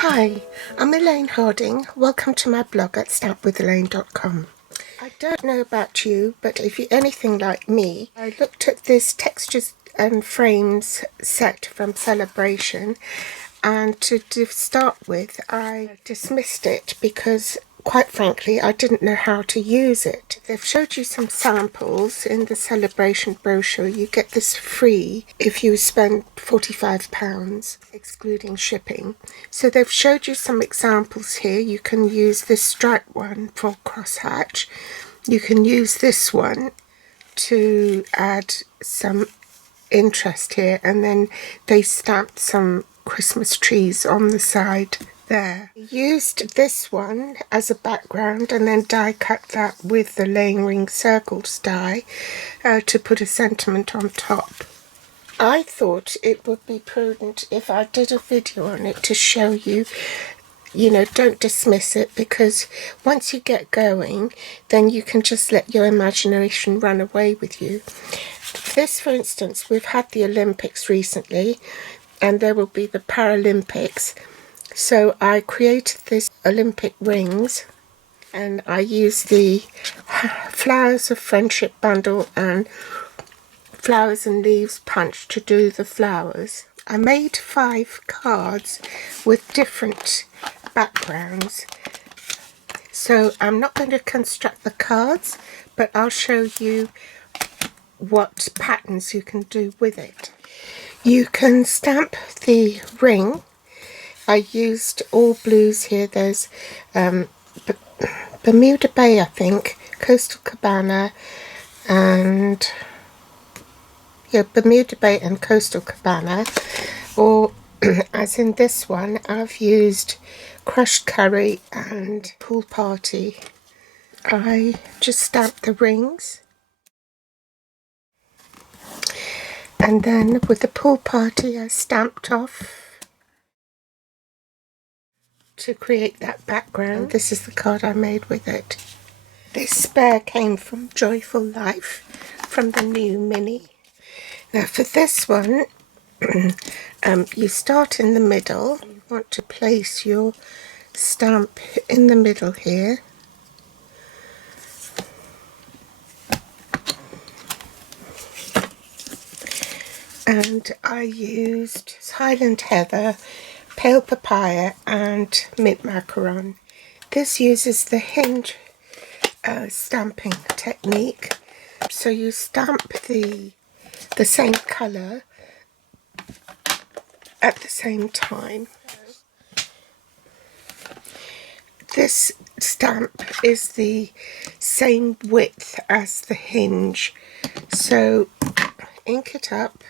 Hi, I'm Elaine Harding. Welcome to my blog at stampwithelaine.com. I don't know about you, but if you're anything like me, I looked at this textures and frames set from Celebration, and to start with, I dismissed it because, quite frankly, I didn't know how to use it. They've showed you some samples in the Celebration brochure. You get this free if you spend £45, excluding shipping. So they've showed you some examples here. You can use this stripe one for crosshatch. You can use this one to add some interest here, and then they stamped some Christmas trees on the side there. I used this one as a background and then die cut that with the laying ring circles die to put a sentiment on top. I thought it would be prudent if I did a video on it to show you, don't dismiss it, because once you get going, then you can just let your imagination run away with you. This, for instance, we've had the Olympics recently, and there will be the Paralympics. So I created this Olympic rings, and I used the Flowers of Friendship bundle and Flowers and Leaves punch to do the flowers. I made 5 cards with different backgrounds. So I'm not going to construct the cards, but I'll show you what patterns you can do with it. You can stamp the ring. I used all blues here. There's Bermuda Bay, I think, Coastal Cabana, and Bermuda Bay and Coastal Cabana, or as in this one, I've used Crushed Curry and Pool Party. I just stamped the rings, and then with the Pool Party I stamped off to create that background. This is the card I made with it. This spare came from Joyful Life, from the new mini. Now for this one, you start in the middle. You want to place your stamp in the middle here. And I used Highland Heather, Pale Papaya and Mint Macaron. This uses the hinge stamping technique. So you stamp the same colour at the same time. This stamp is the same width as the hinge. So ink it up.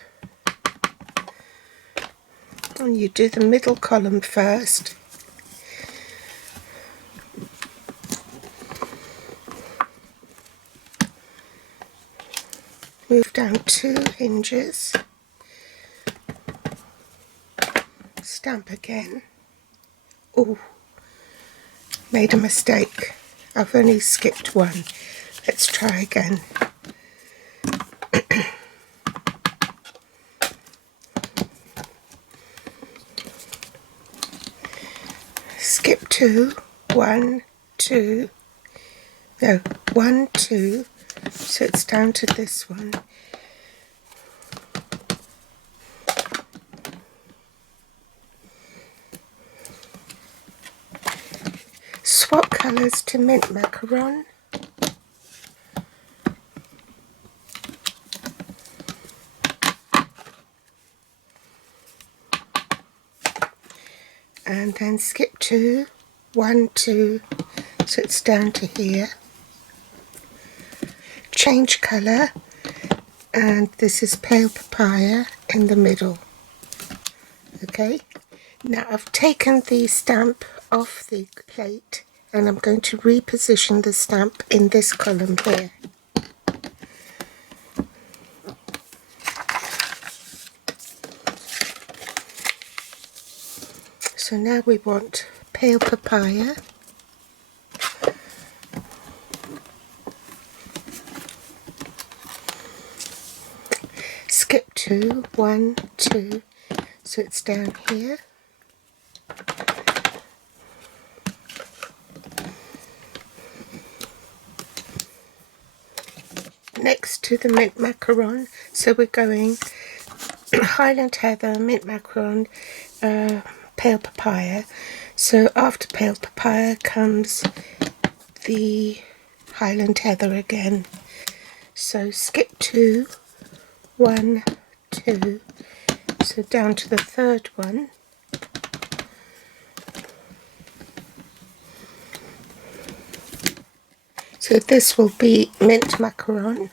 And you do the middle column first. Move down 2 hinges. Stamp again. Oh, made a mistake. I've only skipped one. Let's try again. Skip 2, 1, 2, no, 1, 2, so it's down to this one. Swap colours to Mint Macaron. And then skip 2, 1, 2, so it's down to here. Change colour, and this is Pale Papaya in the middle. Okay, now I've taken the stamp off the plate, and I'm going to reposition the stamp in this column here. So now we want Pale Papaya, skip 2, 1, 2, so it's down here. next to the mint macaron. So we're going Highland Heather, mint macaron, pale papaya. So after pale papaya comes the Highland Heather again. So skip 2, 1, 2, so down to the third one. So this will be mint macaron.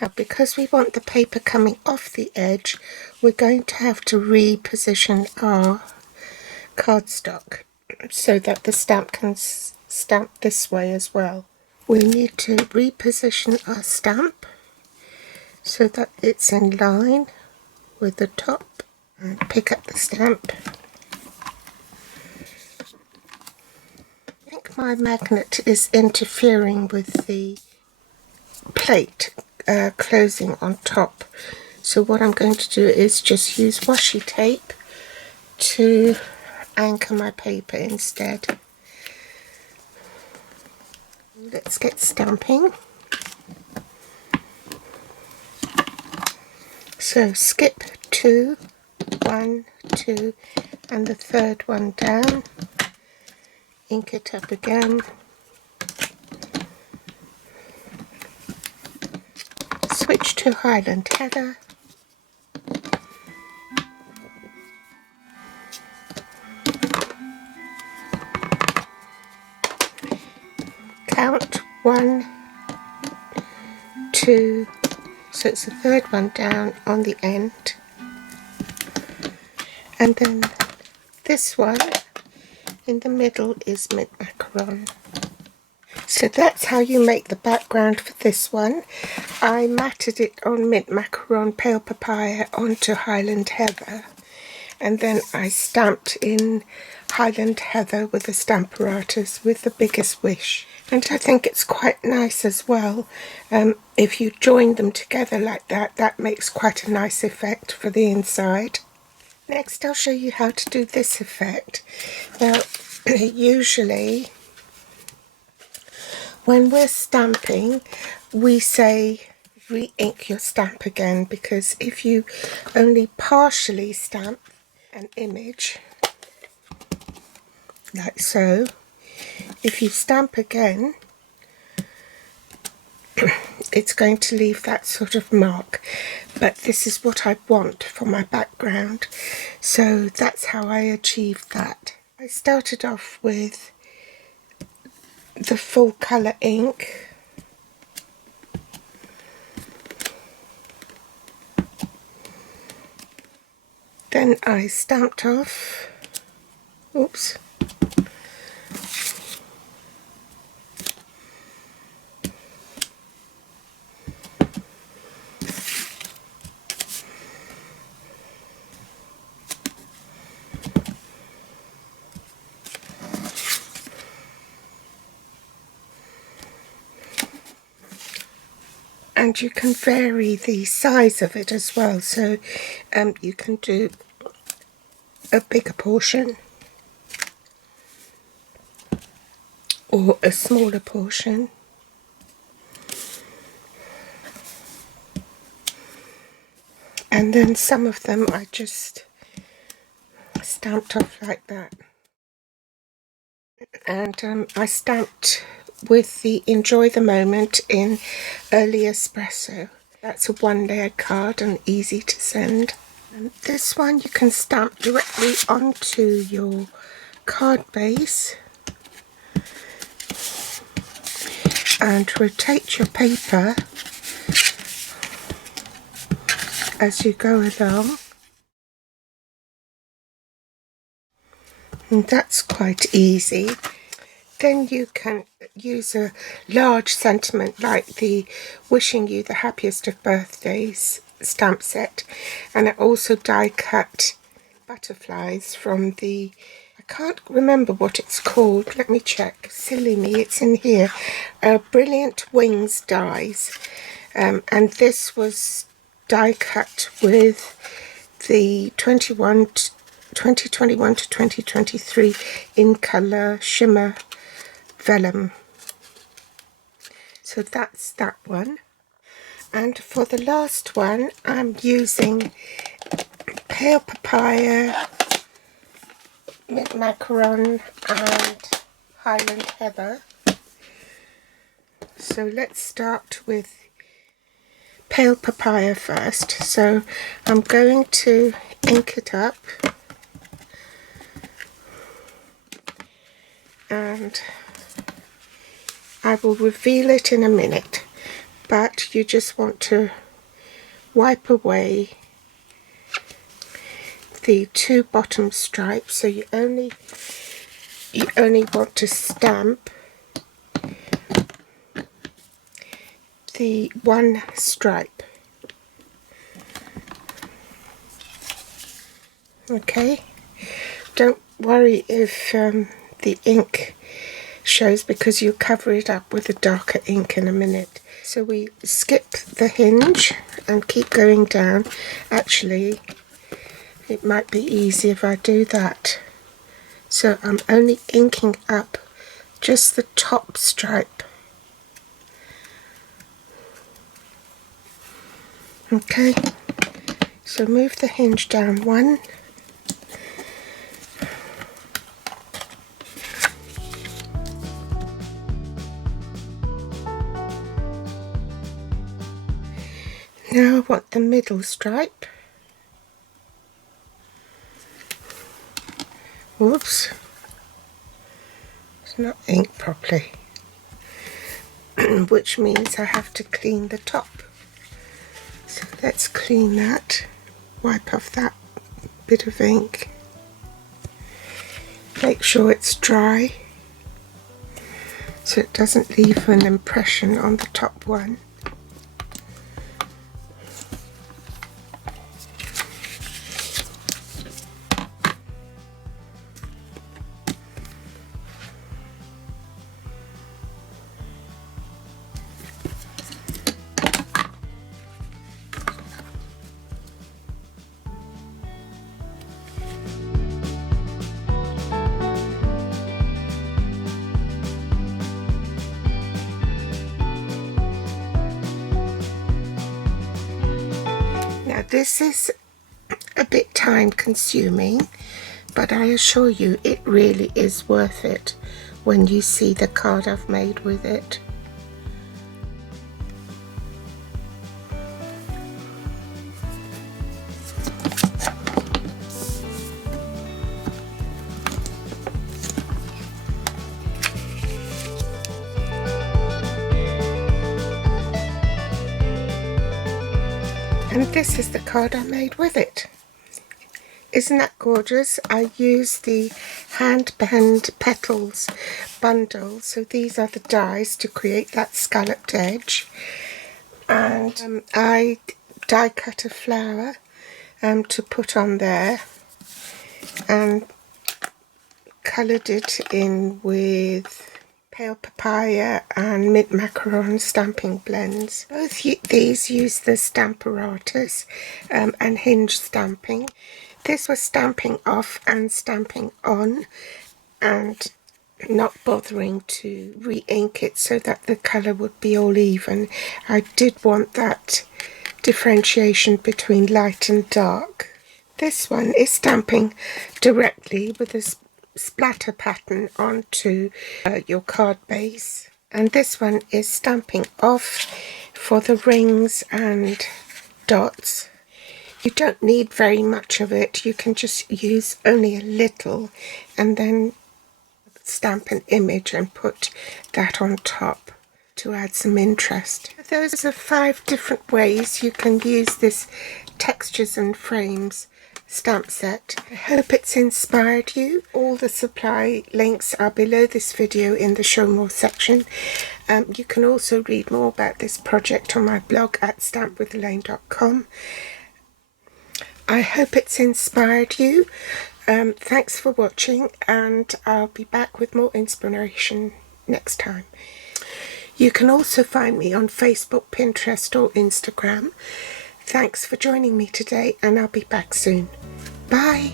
Now because we want the paper coming off the edge, we're going to have to reposition our cardstock so that the stamp can stamp this way as well. We need to reposition our stamp so that it's in line with the top, and pick up the stamp. I think my magnet is interfering with the plate closing on top, so what I'm going to do is just use washi tape to anchor my paper instead. Let's get stamping. So skip 2, 1, 2, and the third one down, ink it up again, switch to Highland Heather, count 1, 2, so it's the third one down on the end, and then this one in the middle is mint macaron. So that's how you make the background for this one. I matted it on mint macaron, pale papaya onto Highland Heather, and then I stamped in Highland Heather with the Stamparatus with the biggest wish. And I think it's quite nice as well. If you join them together like that, that makes quite a nice effect for the inside. Next I'll show you how to do this effect. Now usually when we're stamping we say re-ink your stamp again, because if you only partially stamp an image like so, if you stamp again it's going to leave that sort of mark, but this is what I want for my background, so that's how I achieved that. I started off with the full colour ink, then I stamped off, oops, and you can vary the size of it as well, so you can do a bigger portion or a smaller portion. And then some of them I just stamped off like that. And I stamped with the Enjoy the Moment in Early Espresso. That's a 1-layer card and easy to send. And this one you can stamp directly onto your card base and rotate your paper as you go along. And that's quite easy. Then you can use a large sentiment like the Wishing You the Happiest of Birthdays stamp set, and I also die cut butterflies from the, I can't remember what it's called, let me check, silly me, it's in here, Brilliant Wings dies, and this was die cut with the 21 2021 to 2023 in colour shimmer vellum. So that's that one. And for the last one, I'm using pale papaya, mint macaron and Highland Heather. So let's start with pale papaya first. So I'm going to ink it up, and I will reveal it in a minute, but you just want to wipe away the two bottom stripes. So you only want to stamp the one stripe. Okay, don't worry if the ink shows, because you cover it up with a darker ink in a minute. So we skip the hinge and keep going down. Actually, it might be easy if I do that. So I'm only inking up just the top stripe. Okay, so move the hinge down one. Now I want the middle stripe. Whoops, it's not inked properly, which means I have to clean the top. So let's clean that, wipe off that bit of ink, make sure it's dry so it doesn't leave an impression on the top one. Now this is a bit time consuming, but I assure you it really is worth it when you see the card I've made with it. And this is the card I made with it. Isn't that gorgeous? I used the hand bend petals bundle, so these are the dies to create that scalloped edge, and I die cut a flower to put on there and coloured it in with pale papaya and mint macaron stamping blends. Both these use the Stamparatus and hinge stamping. This was stamping off and stamping on, and not bothering to re-ink it so that the colour would be all even. I did want that differentiation between light and dark. This one is stamping directly with a splatter pattern onto your card base, and this one is stamping off for the rings and dots. You don't need very much of it, you can just use only a little and then stamp an image and put that on top to add some interest. Those are 5 different ways you can use this textures and frames stamp set. I hope it's inspired you. All the supply links are below this video in the show more section. You can also read more about this project on my blog at stampwithelaine.com. I hope it's inspired you. Thanks for watching, and I'll be back with more inspiration next time. You can also find me on Facebook, Pinterest or Instagram. Thanks for joining me today, and I'll be back soon. Bye!